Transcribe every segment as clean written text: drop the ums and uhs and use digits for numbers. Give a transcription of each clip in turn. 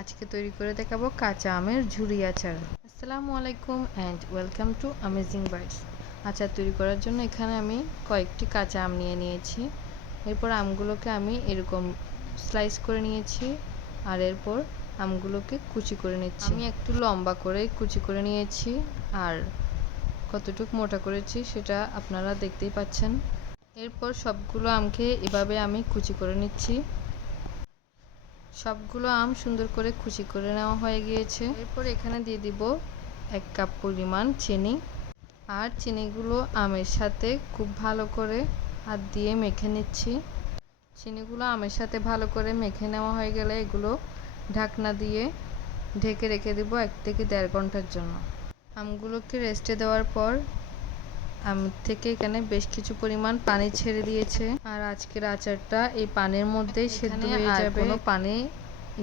আজকে তৈরি করে দেখাবো কাঁচা আমের ঝুরি আচার। আসসালামু আলাইকুম and welcome to amazing bites. আচার তৈরি করার জন্য এখানে আমি কয়েকটি কাঁচা আম নিয়ে নিয়েছি। এরপর আমগুলোকে আমি এরকম স্লাইস করে নিয়েছি, আর এরপর আমগুলোকে কুচি করে নিচ্ছি। আমি একটু লম্বা করে কুচি করে নিয়েছি, আর কতটুকু মোটা করেছি সেটা আপনারা দেখতেই পাচ্ছেন। এরপর সবগুলো আমকে এভাবে আমি কুচি করে নিচ্ছি। সবগুলো আম সুন্দর করে কুচি করে নেওয়া হয়ে গিয়েছে। এরপর এখানে দিয়ে দিব 1 কাপ পরিমাণ চিনি, আর চিনিগুলো আমের সাথে খুব ভালো করে হাত দিয়ে মেখে নিচ্ছি। চিনিগুলো আমের সাথে ভালো করে মেখে নেওয়া হয়ে গেলে এগুলো ঢাকনা দিয়ে ঢেকে রেখে দেব 1 থেকে 1.5 ঘন্টার জন্য। আমগুলোকে রেস্টে দেওয়ার পর আম থেকে এখানে বেশ কিছু পরিমাণ পানি ছেড়ে দিয়েছে, আর আজকের আচারটা এই পানির মধ্যেই সেদ্ধ হয়ে যাবে, কোনো পানি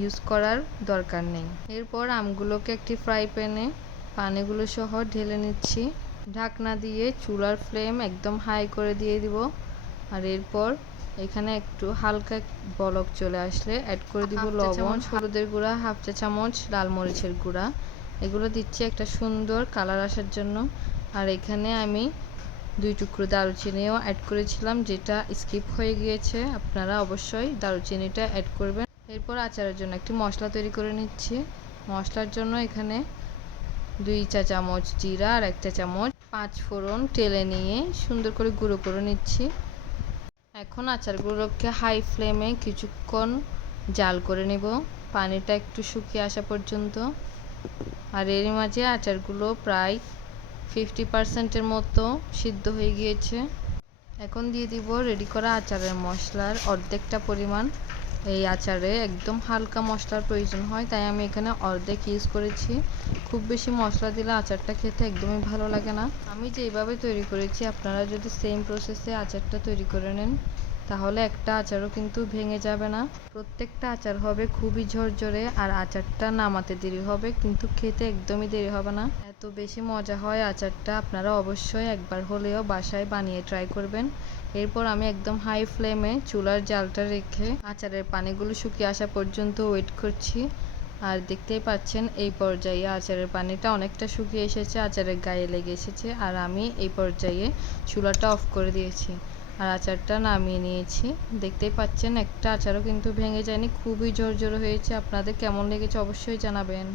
ইউজ করার দরকার নেই। এরপর আমগুলোকে একটি ফ্রাই প্যানে পানিগুলো সহ ঢেলে নিচ্ছি। ঢাকনা দিয়ে চুলার ফ্লেম একদম হাই করে দিয়ে দিব, আর এরপর এখানে একটু হালকা বলক চলে আসলে অ্যাড করে দিব লবণ, হলুদের গুঁড়া, হাফ চা চামচ লাল মরিচের গুঁড়া। এগুলো দিচ্ছি একটা সুন্দর কালার আসার জন্য। আর এখানে আমি 2 টুকরো দারুচিনিও অ্যাড করেছিলাম, যেটা স্কিপ হয়ে গিয়েছে। আপনারা অবশ্যই দারুচিনিটা অ্যাড করবেন। এরপর আচারের জন্য একটি মশলা তৈরি করে নিচ্ছি। মশলার জন্য এখানে 2 চা চামচ জিরা আর 1 চা চামচ 5 ফোড়ন টেলে নিয়ে সুন্দর করে গুঁড়ো করে নিচ্ছি। এখন আচারগুলোকে হাই ফ্লেমে কিছুক্ষণ জাল করে নেব, পানিটা একটু শুকিয়ে আসা পর্যন্ত। আর এর মাঝে আচারগুলো প্রায় 50% মতো সিদ্ধ হয়ে গিয়েছে। এখন দিয়ে দিব রেডি করা আচারের মশলার অর্ধেকটা পরিমাণ। এই আচারে একদম হালকা মশলার প্রয়োজন হয়, তাই আমি এখানে অর্ধেক ইউজ করেছি। খুব বেশি মশলা দিলে আচারটা খেতে একদমই ভালো লাগে না। আমি যেভাবে তৈরি করেছি আপনারা যদি সেম প্রসেসে আচারটা তৈরি করে নেন, তাহলে একটা আচারও কিন্তু ভেঙে যাবে না। প্রত্যেকটা আচার হবে খুবই ঝরঝরে, আর আচারটা নামাতে দেরি হবে কিন্তু খেতে একদমই দেরি হবে না। এত বেশি মজা হয় আচারটা, আপনারা অবশ্যই একবার হলেও বাসায় বানিয়ে ট্রাই করবেন। এরপর আমি একদম হাই ফ্লেমে চুলার জালটা রেখে আচারের পানিগুলো শুকিয়ে আসা পর্যন্ত ওয়েট করছি। আর দেখতেই পাচ্ছেন এই পর্যায়ে আচারের পানিটা অনেকটা শুকিয়ে এসেছে, আচারের গায়ে লেগে এসেছে। আর আমি এই পর্যায়ে চুলাটা অফ করে দিয়েছি আর আচারটা নামিয়ে নিয়েছি। দেখতেই পাচ্ছেন একটা আচারও কিন্তু ভেঙে যায়নি, খুবই ঝরঝরে হয়েছে। আপনাদের কেমন লেগেছে অবশ্যই জানাবেন।